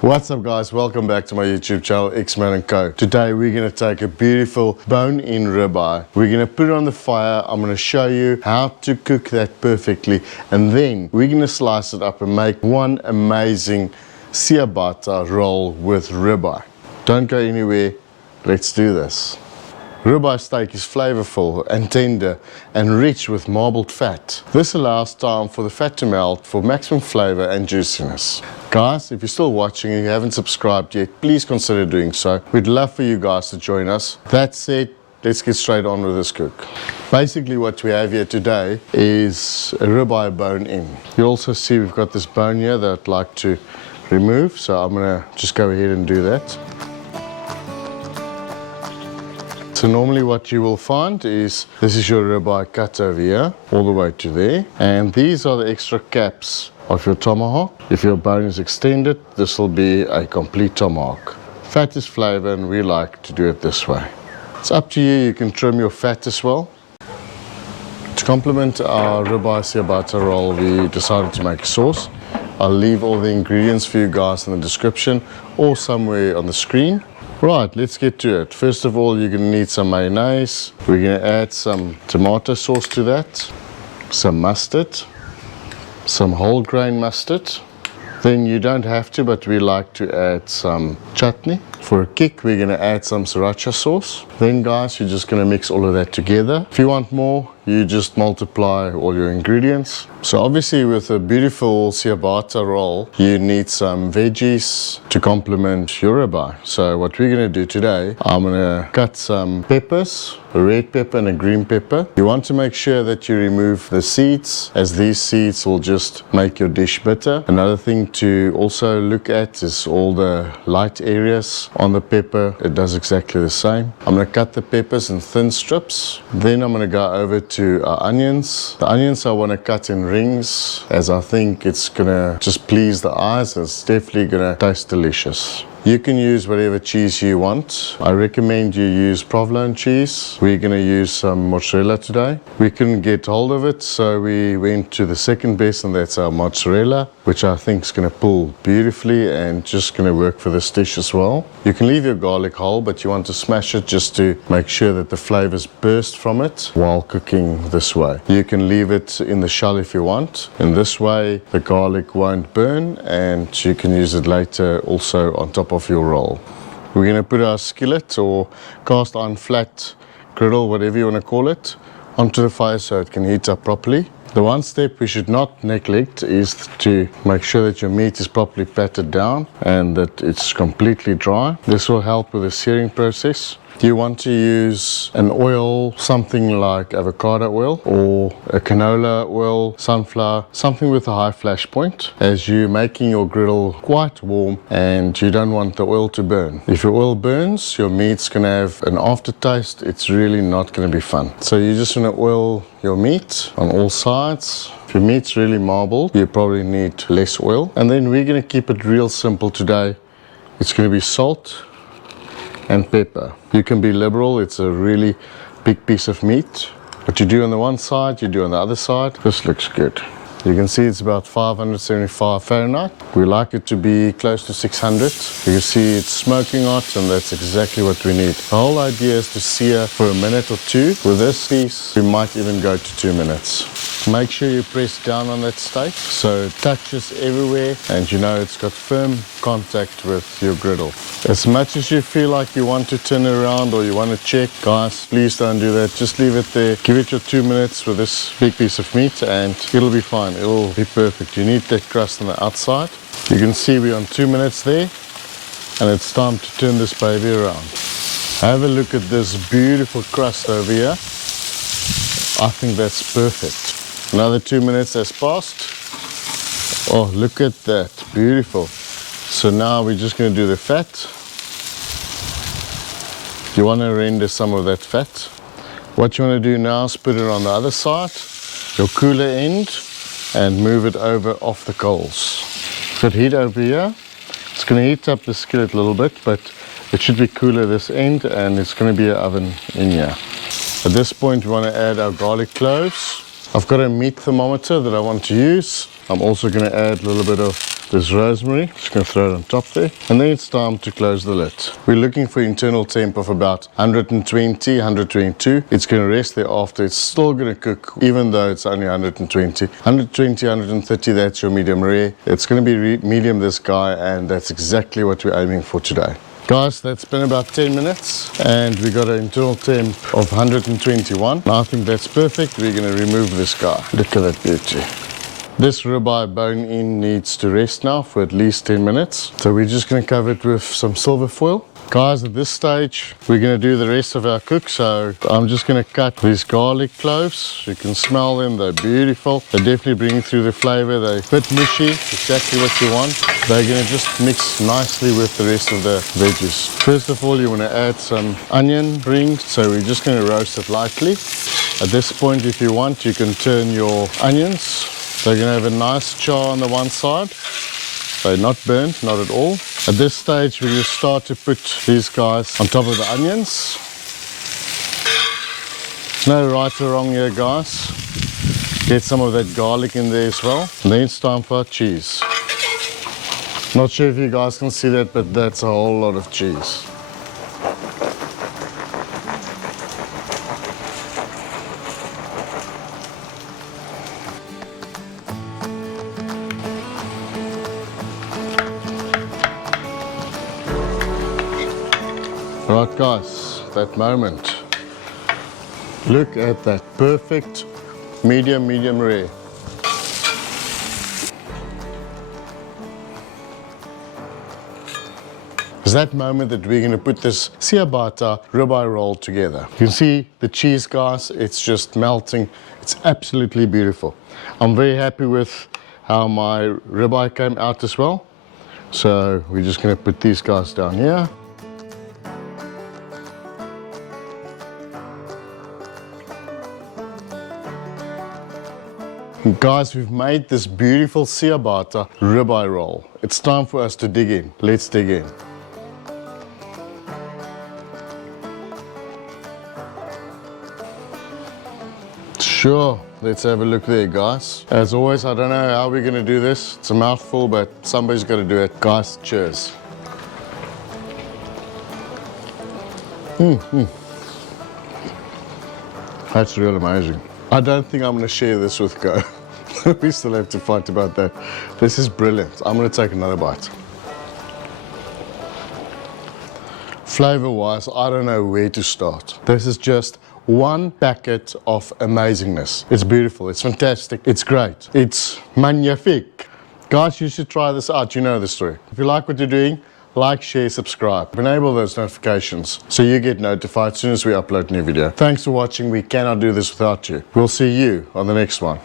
What's up guys, welcome back to my YouTube channel Xman & Co. Today we're going to take a beautiful bone-in ribeye. We're going to put it on the fire. I'm going to show you how to cook that perfectly, and then we're going to slice it up and make one amazing ciabatta roll with ribeye. Don't go anywhere, let's do this. Ribeye steak is flavorful and tender and rich with marbled fat. This allows time for the fat to melt for maximum flavor and juiciness. Guys, if you're still watching and you haven't subscribed yet, please consider doing so. We'd love for you guys to join us. That said, let's get straight on with this cook. Basically what we have here today is a ribeye bone in. You also see we've got this bone here that I'd like to remove, so I'm going to just go ahead and do that. So normally what you will find is, this is your ribeye cut over here, all the way to there. And these are the extra caps of your tomahawk. If your bone is extended, this will be a complete tomahawk. Fat is flavor and we like to do it this way. It's up to you, you can trim your fat as well. To complement our ribeye ciabatta roll, we decided to make a sauce. I'll leave all the ingredients for you guys in the description or somewhere on the screen. Right, let's get to it. First of all, you're going to need some mayonnaise. We're going to add some tomato sauce to that, some mustard, some whole grain mustard. Then you don't have to, but we like to add some chutney. For a kick, we're going to add some sriracha sauce. Then guys, you're just going to mix all of that together. If you want more, you just multiply all your ingredients. So obviously with a beautiful ciabatta roll, you need some veggies to complement your ribeye. So what we're going to do today, I'm going to cut some peppers, a red pepper and a green pepper. You want to make sure that you remove the seeds, as these seeds will just make your dish bitter. Another thing to also look at is all the light areas on the pepper. It does exactly the same. I'm going to cut the peppers in thin strips. Then I'm going to go over to our onions. The onions I want to cut in rings, as I think it's going to just please the eyes. It's definitely going to taste delicious. You can use whatever cheese you want. I recommend you use provolone cheese. We're going to use some mozzarella today. We couldn't get hold of it, so we went to the second best, and that's our mozzarella, which I think is going to pull beautifully and just going to work for this dish as well. You can leave your garlic whole, but you want to smash it just to make sure that the flavors burst from it while cooking this way. You can leave it in the shell if you want. In this way, the garlic won't burn, and you can use it later also on top of your roll. We're going to put our skillet or cast iron flat griddle, whatever you want to call it, onto the fire so it can heat up properly. The one step we should not neglect is to make sure that your meat is properly patted down and that it's completely dry. This will help with the searing process. You want to use an oil, something like avocado oil or a canola oil, sunflower, something with a high flash point, as you're making your griddle quite warm and you don't want the oil to burn. If your oil burns, your meat's going to have an aftertaste. It's really not going to be fun. So you just want to oil your meat on all sides. If your meat's really marbled, you probably need less oil. And then we're going to keep it real simple today. It's going to be salt and pepper. You can be liberal, it's a really big piece of meat. What you do on the one side, you do on the other side. This looks good. You can see it's about 575 Fahrenheit. We like it to be close to 600. You can see it's smoking hot, and that's exactly what we need. The whole idea is to sear for a minute or two. With this piece, we might even go to 2 minutes. Make sure you press down on that steak so it touches everywhere and you know it's got firm contact with your griddle. As much as you feel like you want to turn it around or you want to check, guys, please don't do that. Just leave it there. Give it your 2 minutes with this big piece of meat and it'll be fine. It'll be perfect. You need that crust on the outside. You can see we're on 2 minutes there, and it's time to turn this baby around. Have a look at this beautiful crust over here. I think that's perfect. Another 2 minutes has passed. Oh, look at that, beautiful. So now we're just going to do the fat. You want to render some of that fat. What you want to do now is put it on the other side, your cooler end, and move it over off the coals. Got heat over here. It's going to heat up the skillet a little bit, but it should be cooler this end, and it's going to be an oven in here. At this point, we want to add our garlic cloves. I've got a meat thermometer that I want to use. I'm also going to add a little bit of There's rosemary, just going to throw it on top there. And then it's time to close the lid. We're looking for internal temp of about 120, 122. It's going to rest there after. It's still going to cook, even though it's only 120. 120, 130, that's your medium rare. It's going to be medium, this guy, and that's exactly what we're aiming for today. Guys, that's been about 10 minutes and we got an internal temp of 121. I think that's perfect. We're going to remove this guy. Look at that beauty. This ribeye bone-in needs to rest now for at least 10 minutes. So we're just going to cover it with some silver foil. Guys, at this stage, we're going to do the rest of our cook. So I'm just going to cut these garlic cloves. You can smell them, they're beautiful. They're definitely bringing through the flavor. They're a bit mushy, exactly what you want. They're going to just mix nicely with the rest of the veggies. First of all, you want to add some onion rings. So we're just going to roast it lightly. At this point, if you want, you can turn your onions. They're going to have a nice char on the one side. They're not burnt, not at all. At this stage, we're going to start to put these guys on top of the onions. No right or wrong here, guys. Get some of that garlic in there as well. And then it's time for our cheese. Not sure if you guys can see that, but that's a whole lot of cheese. Right guys, that moment. Look at that, perfect medium rare. It's that moment that we're going to put this ciabatta ribeye roll together. You can see the cheese, guys, it's just melting. It's absolutely beautiful. I'm very happy with how my ribeye came out as well. So we're just going to put these guys down here. Guys, we've made this beautiful ciabatta ribeye roll. It's time for us to dig in. Let's dig in. Sure, let's have a look there, guys. As always, I don't know how we're going to do this. It's a mouthful, but somebody's got to do it. Guys, cheers. That's real amazing. I don't think I'm going to share this with Go. We still have to fight about that. This is brilliant. I'm going to take another bite. Flavor-wise, I don't know where to start. This is just one packet of amazingness. It's beautiful. It's fantastic. It's great. It's magnifique. Guys, you should try this out. You know the story. If you like what you're doing, like, share, subscribe. Enable those notifications so you get notified as soon as we upload a new video. Thanks for watching. We cannot do this without you. We'll see you on the next one.